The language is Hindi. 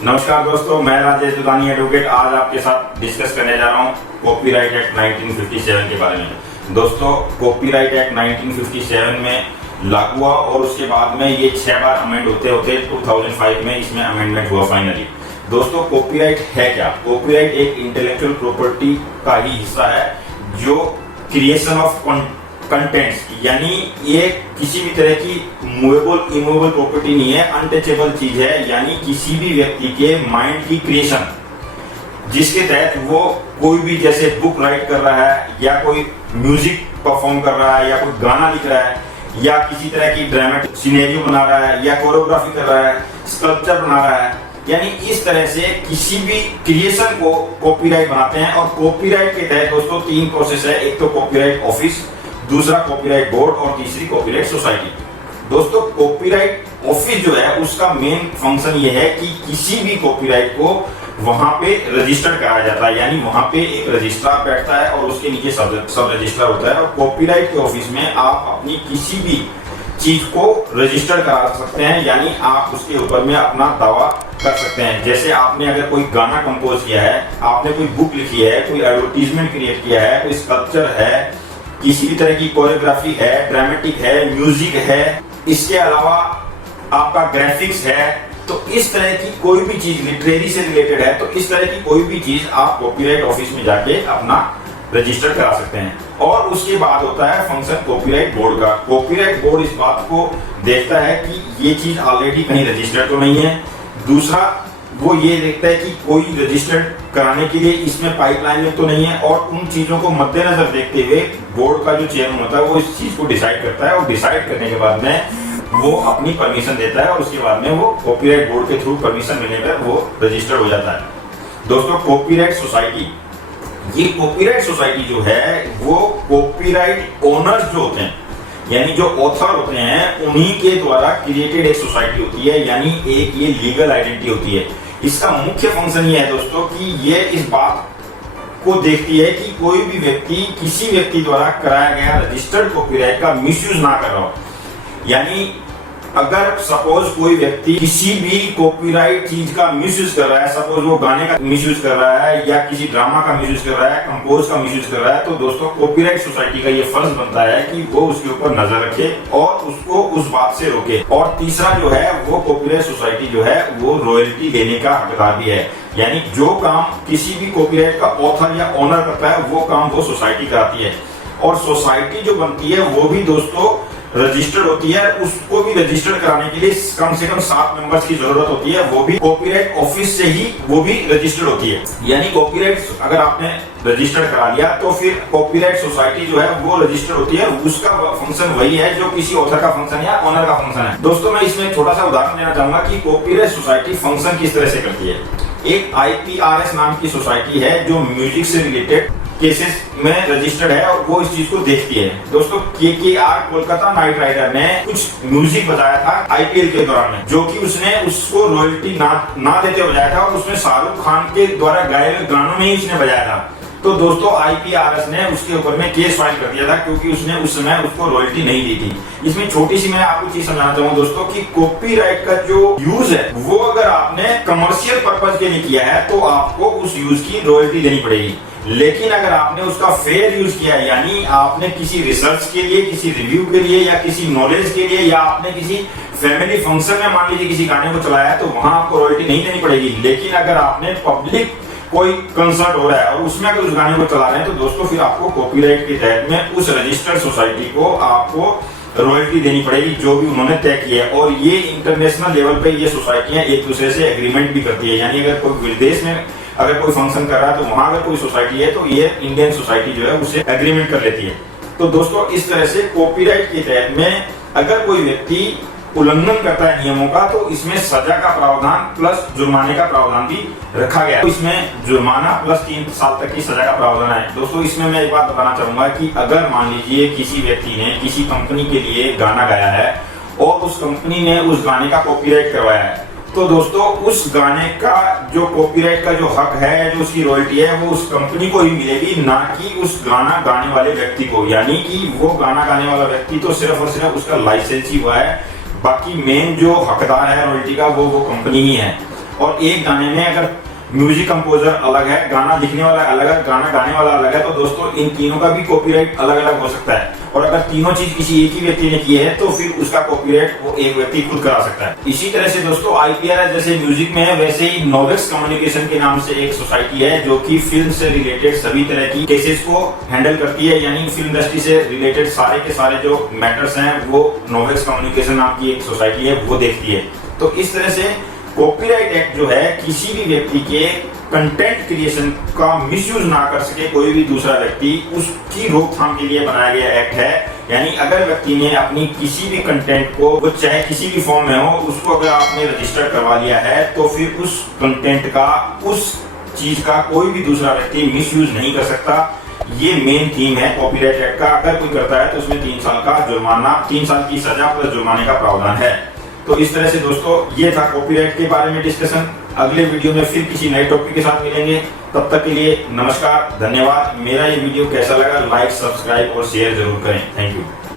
नमस्कार दोस्तों, मैं राजेश दुदानी एडवोकेट आज आपके साथ डिस्कस करने जा रहा हूँ कॉपीराइट एक्ट 1957 के बारे में। दोस्तों, कॉपीराइट एक्ट 1957 में लागू हुआ और उसके बाद में ये 6 बार अमेंड होते होते 2005 में इसमें अमेंडमेंट हुआ फाइनली। दोस्तों, कॉपीराइट है क्या? कॉपीराइट एक इंटेलेक्चुअल प्रॉपर्टी का ही हिस्सा है जो क्रिएशन ऑफ कंटेंट्स, यानी ये किसी भी तरह की मूवेबल इमूवेबल प्रॉपर्टी नहीं है, अनटचेबल चीज है, यानी किसी भी व्यक्ति के माइंड की क्रिएशन जिसके तहत वो कोई भी जैसे बुक राइट कर रहा है या कोई म्यूजिक परफॉर्म कर रहा है या कोई गाना लिख रहा है या किसी तरह की ड्रामेटिक सिनेरियो बना रहा है या कोरियोग्राफी कर रहा है, स्कल्पचर बना रहा है, यानी इस तरह से किसी भी क्रिएशन को कॉपीराइट बनाते हैं। और कॉपीराइट के तहत दोस्तों 3 प्रोसेस है, एक तो कॉपीराइट ऑफिस, दूसरा कॉपीराइट बोर्ड और तीसरी कॉपीराइट सोसाइटी। दोस्तों, कॉपीराइट ऑफिस जो है उसका मेन फंक्शन ये है कि किसी भी कॉपीराइट को वहां पे रजिस्टर्ड कराया जाता है, यानी वहां पे एक रजिस्ट्रार बैठता है और उसके नीचे सब रजिस्ट्रार होता है। और कॉपीराइट के ऑफिस में आप अपनी किसी भी चीज को रजिस्टर करा सकते हैं, यानी आप उसके ऊपर में अपना दावा कर सकते हैं। जैसे आपने अगर कोई गाना कंपोज किया है, आपने कोई बुक लिखी है, कोई एडवर्टीजमेंट क्रिएट किया है, कोई स्कल्पचर है, किसी भी तरह की कोरियोग्राफी है, ड्रामेटिक है, म्यूजिक है, इसके अलावा आपका ग्राफिक्स है, तो इस तरह की कोई भी चीज लिटरेरी से रिलेटेड है, तो इस तरह की कोई भी चीज आप कॉपीराइट ऑफिस में जाके अपना रजिस्टर करा सकते हैं। और उसके बाद होता है फंक्शन कॉपीराइट बोर्ड का। कॉपीराइट बोर्ड इस बात को देखता है कि ये चीज ऑलरेडी कहीं रजिस्टर्ड तो नहीं है। दूसरा, वो ये देखता है कि कोई रजिस्टर्ड कराने के लिए इसमें पाइपलाइन में तो नहीं है। और उन चीजों को मद्देनजर देखते हुए बोर्ड का जो चेयरमैन होता है वो इस चीज को डिसाइड करता है और डिसाइड करने के बाद में वो अपनी परमिशन देता है और उसके बाद में वो कॉपीराइट बोर्ड के थ्रू परमिशन मिलने पर वो रजिस्टर्ड हो जाता है। दोस्तों, कॉपीराइट सोसाइटी, ये कॉपीराइट सोसाइटी जो है वो कॉपीराइट ओनर्स जो होते हैं, यानी जो ऑथर होते हैं, उन्हीं के द्वारा क्रिएटेड एक सोसाइटी होती है, यानी एक ये लीगल आइडेंटिटी होती है। इसका मुख्य फंक्शन ये है दोस्तों कि ये इस बात को देखती है कि कोई भी व्यक्ति किसी व्यक्ति द्वारा कराया गया रजिस्टर्ड कॉपीराइट का मिसयूज ना कर रहा हो। यानी अगर सपोज कोई व्यक्ति किसी भी कॉपीराइट चीज का मिसयूज कर रहा है, सपोज वो गाने का मिसयूज कर रहा है या किसी ड्रामा का मिसयूज कर रहा है, कंपोज का मिसयूज कर रहा है, तो दोस्तों कॉपीराइट सोसाइटी का ये फर्ज बनता है कि वो उसके ऊपर नजर रखे और उसको उस बात से रोके। और तीसरा जो है वो कॉपीराइट सोसाइटी जो है वो रॉयल्टी देने का हकदार भी है, यानी जो काम किसी भी कॉपीराइट का ऑथर या ओनर करता है वो काम वो सोसाइटी कराती है। और सोसाइटी जो बनती है वो भी दोस्तों रजिस्टर्ड होती है। उसको भी रजिस्टर्ड कराने के लिए कम से कम 7 मेंबर्स की जरूरत होती है, वो भी कॉपीराइट ऑफिस से ही वो भी रजिस्टर्ड होती है। यानी कॉपीराइट अगर आपने रजिस्टर्ड करा लिया तो फिर कॉपीराइट सोसाइटी जो है वो रजिस्टर्ड होती है। उसका फंक्शन वही है जो किसी ऑथर का फंक्शन या ओनर का फंक्शन है। दोस्तों, मैं इसमें छोटा सा उदाहरण देना चाहूंगा कि कॉपीराइट सोसाइटी फंक्शन किस तरह से करती है। एक IPRS नाम की सोसाइटी है जो म्यूजिक से रिलेटेड केसेस में रजिस्टर्ड है और वो इस चीज को देखती है। दोस्तों, KKR कोलकाता नाइट राइडर ने कुछ म्यूजिक बजाया था IPL के दौरान में, जो कि उसने उसको रॉयल्टी ना देते बजाया था और उसमें शाहरुख खान के द्वारा गाए हुए गानों में ही उसने बजाया था। तो दोस्तों, IPRS ने उसके ऊपर में केस फाइल कर दिया था क्योंकि उसने उस समय उसको रॉयल्टी नहीं दी थी। इसमें छोटी सी मैं आपको चीज समझाना चाहूंगा दोस्तों कि कॉपीराइट का जो यूज है वो अगर आपने कमर्शियल पर्पज के लिए किया है तो आपको उस यूज की रॉयल्टी देनी पड़ेगी। लेकिन अगर आपने उसका फेयर यूज किया है, यानी आपने किसी रिसर्च के लिए, किसी रिव्यू के लिए या किसी नॉलेज के लिए या आपने किसी फैमिली फंक्शन में मान लीजिए किसी गाने को चलाया है, तो वहां आपको रॉयल्टी नहीं देनी पड़ेगी। लेकिन अगर आपने पब्लिक कोई कंसर्ट हो रहा है और उसमें अगर उस गाने को चला रहे हैं तो दोस्तों फिर आपको कॉपीराइट के तहत में उस रजिस्टर्ड सोसाइटी को आपको रॉयल्टी देनी पड़ेगी जो भी उन्होंने तय किया है। और ये इंटरनेशनल लेवल पे ये सोसाइटियां एक दूसरे से एग्रीमेंट भी करती है, यानी अगर कोई विदेश में अगर कोई फंक्शन कर रहा है तो वहां अगर कोई सोसाइटी है तो ये इंडियन सोसाइटी जो है उससे एग्रीमेंट कर लेती है। तो दोस्तों, इस तरह से कॉपीराइट के तहत में अगर कोई व्यक्ति उल्लंघन करता है नियमों का तो इसमें सजा का प्रावधान प्लस जुर्माने का प्रावधान भी रखा गया है। तो इसमें जुर्माना प्लस 3 साल तक की सजा का प्रावधान है। दोस्तों, इसमें मैं एक बात बताना चाहूंगा कि अगर मान लीजिए किसी व्यक्ति ने किसी कंपनी के लिए गाना गाया है और उस कंपनी ने उस गाने का कॉपीराइट करवाया है, तो दोस्तों उस गाने का जो कॉपीराइट का जो हक है, जो उसकी रॉयल्टी है, वो उस कंपनी को ही मिलेगी, ना कि उस गाना गाने वाले व्यक्ति को। यानी कि वो गाना गाने वाला व्यक्ति तो सिर्फ और सिर्फ उसका लाइसेंस ही हुआ है, बाकी मेन जो हकदार है रॉयल्टी का वो कंपनी ही है। और एक गाने में अगर म्यूजिक कंपोजर अलग है, गाना लिखने वाला अलग है, गाना गाने वाला अलग है, तो दोस्तों इन तीनों का भी कॉपीराइट अलग अलग हो सकता है। और अगर तीनों चीज किसी एक ही व्यक्ति ने की है तो फिर उसका कॉपीराइट वो एक व्यक्ति खुद करा सकता है। इसी तरह से दोस्तों IPR जैसे म्यूजिक में है, वैसे ही नोवेक्स कम्युनिकेशन के नाम से एक सोसाइटी है जो कि फिल्म से रिलेटेड सभी तरह की केसेस को हैंडल करती है, यानी फिल्म इंडस्ट्री से रिलेटेड सारे के सारे जो मैटर्स हैं वो नोवेक्स कम्युनिकेशन नाम की एक सोसाइटी है वो देखती है। तो इस तरह से कॉपीराइट एक्ट जो है किसी भी व्यक्ति के कंटेंट क्रिएशन का मिसयूज ना कर सके कोई भी दूसरा व्यक्ति, उसकी रोकथाम के लिए बनाया गया एक्ट है। यानी अगर व्यक्ति ने अपनी किसी भी कंटेंट को, वो चाहे किसी भी फॉर्म में हो, उसको अगर आपने रजिस्टर करवा लिया है तो फिर उस कंटेंट का, उस चीज का कोई भी दूसरा व्यक्ति मिसयूज नहीं कर सकता। ये मेन थीम है कॉपीराइट एक्ट का। अगर कोई करता है तो उसमें 3 साल का जुर्माना, 3 साल की सजा प्लस जुर्माने का प्रावधान है। तो इस तरह से दोस्तों ये था कॉपीराइट के बारे में डिस्कशन। अगले वीडियो में फिर किसी नए टॉपिक के साथ मिलेंगे। तब तक के लिए नमस्कार, धन्यवाद। मेरा ये वीडियो कैसा लगा लाइक, सब्सक्राइब और शेयर जरूर करें। Thank you.